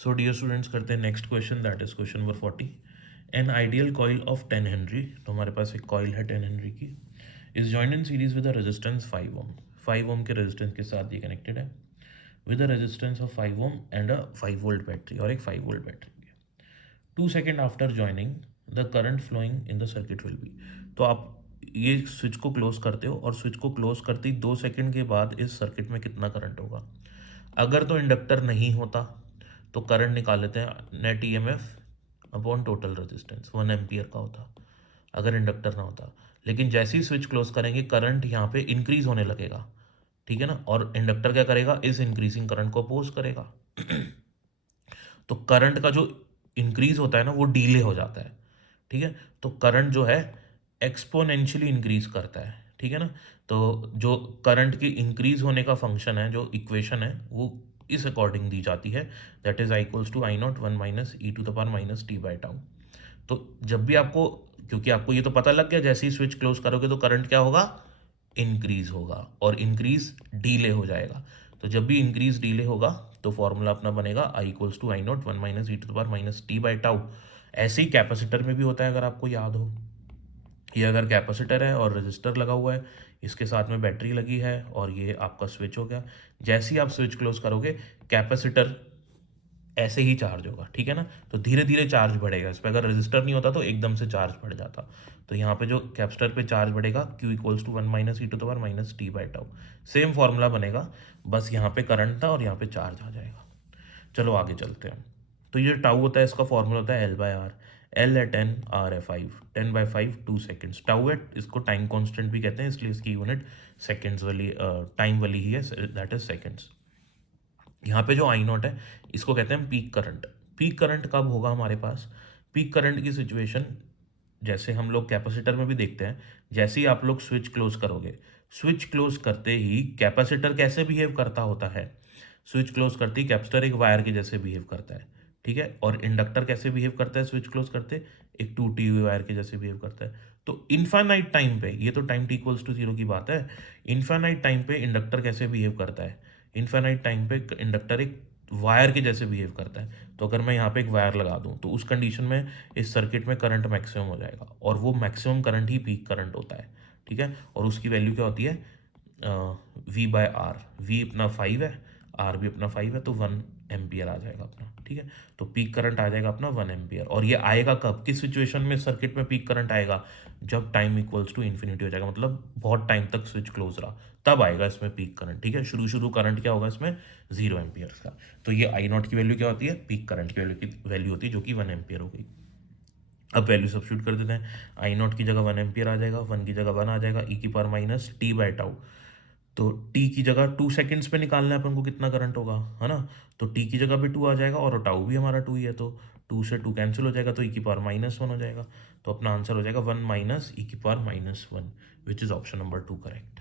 So dear students, करते हैं next question, that is question number 40। An ideal coil of 10 henry, तो हमारे पास एक कॉइल है 10 हेनरी की, is joined in series with a resistance 5 ohm. 5 ohm के रेजिस्टेंस के साथ ये कनेक्टेड है with a resistance of 5 ohm and a 5 volt battery, और एक 5 volt battery. 2 second after joining the current flowing in the circuit will be. तो आप ये स्विच को क्लोज करते हो और स्विच को क्लोज करते ही 2 सेकेंड के बाद इस सर्किट में कितना करंट होगा। अगर तो इंडक्टर नहीं होता तो करंट निकाल लेते हैं, net EMF upon total resistance 1 ampere का होता अगर इंडक्टर ना होता। लेकिन जैसे ही स्विच क्लोज करेंगे करंट यहाँ पे इंक्रीज होने लगेगा, ठीक है ना, और इंडक्टर क्या करेगा, इस इंक्रीजिंग करंट को अपोज करेगा। तो करंट का जो इंक्रीज होता है ना वो डीले हो जाता है, ठीक है। तो करंट जो है एक्सपोनेंशियली इंक्रीज करता है, ठीक है ना। तो जो करंट की इंक्रीज होने का फंक्शन है, जो इक्वेशन है, वो इस अकॉर्डिंग दी जाती है, that is I equals to I not 1 minus e to the power minus t by tau. तो जब भी आपको, क्योंकि आपको ये तो पता लग गया जैसे ही स्विच क्लोज करोगे तो करंट क्या होगा, इंक्रीज होगा, और इंक्रीज डीले हो जाएगा। तो जब भी इंक्रीज डीले होगा तो फॉर्मूला अपना बनेगा I equals to I not 1 minus e to the power minus t by tau. ऐसे ही कैपेसिटर में भी होता है, अगर आपको याद हो। ये अगर कैपेसिटर है और रजिस्टर लगा हुआ है, इसके साथ में बैटरी लगी है, और ये आपका स्विच हो गया। जैसे ही आप स्विच क्लोज करोगे कैपेसिटर ऐसे ही चार्ज होगा, ठीक है ना। तो धीरे धीरे चार्ज बढ़ेगा, इस पर अगर रजिस्टर नहीं होता तो एकदम से चार्ज बढ़ जाता। तो यहाँ पे जो कैपेसिटर पे चार्ज बढ़ेगा, Q equals to 1 minus e to the power minus t by tau. Same formula बनेगा, बस यहाँ पे करंट था और यहाँ पे चार्ज आ जाएगा। चलो आगे चलते हैं। तो ये टाउ होता है, इसका फॉर्मूला होता है एल बाय आर। एल है 10, आर है 5, 10/5 2 सेकेंड्स। टाउ है, इसको टाइम कॉन्स्टेंट भी कहते हैं, इसलिए इसकी यूनिट सेकेंड्स वाली, टाइम वाली ही है, दैट इज सेकेंड्स। यहाँ पे जो आई नॉट है इसको कहते हैं पीक करंट। पीक करंट कब होगा हमारे पास, पीक करंट की सिचुएशन जैसे हम लोग कैपेसिटर में भी देखते हैं। जैसे ही आप लोग स्विच क्लोज करोगे, स्विच क्लोज करते ही कैपेसिटर कैसे बिहेव करता होता है, स्विच क्लोज करते ही कैपेसिटर एक वायर के जैसे बिहेव करता है, ठीक है। और इंडक्टर कैसे बिहेव करता है स्विच क्लोज करते, एक टूटी हुई वायर के जैसे बिहेव करता है। तो इन्फानाइट टाइम पे, ये तो टाइम t इक्वल्स टू 0 की बात है, इन्फानाइट टाइम पे इंडक्टर कैसे बिहेव करता है, इन्फानाइट टाइम पे इंडक्टर एक वायर के जैसे बिहेव करता है। तो अगर मैं यहाँ पे एक वायर लगा दूँ तो उस कंडीशन में इस सर्किट में करंट मैक्सिमम हो जाएगा, और वो मैक्सिमम करंट ही पीक करंट होता है, ठीक है। और उसकी वैल्यू क्या होती है, वी बाय आर। वी अपना 5 है, आर भी अपना 5 है, तो 1 एम्पियर आ जाएगा अपना, ठीक है। तो पीक करंट आ जाएगा अपना 1 एम्पियर। और ये आएगा कब, किस सिचुएशन में सर्किट में पीक करंट आएगा, जब टाइम इक्वल्स टू इन्फिनिटी हो जाएगा, मतलब बहुत टाइम तक स्विच क्लोज रहा, तब आएगा इसमें पीक करंट, ठीक है। शुरू करंट क्या होगा इसमें, 0 एम्पियर का। तो ये आई नॉट की वैल्यू क्या होती है, पीक करंट की वैल्यू होती है, जो कि 1 एम्पियर हो गई। अब वैल्यू सब्स्टिट्यूट कर देते हैं, आई नॉट की जगह 1 एम्पियर आ जाएगा, 1 की जगह 1 आ जाएगा, ई की power minus t by tau. तो टी की जगह 2 सेकंड्स पे निकालना है अपन को कितना करंट होगा, है ना। तो टी की जगह पे 2 आ जाएगा, और टाउ भी हमारा 2 ही है, तो 2 से 2 कैंसिल हो जाएगा, तो ई की पावर -1 हो जाएगा। तो अपना आंसर हो जाएगा 1 माइनस ई की power -1, which is option number 2 correct.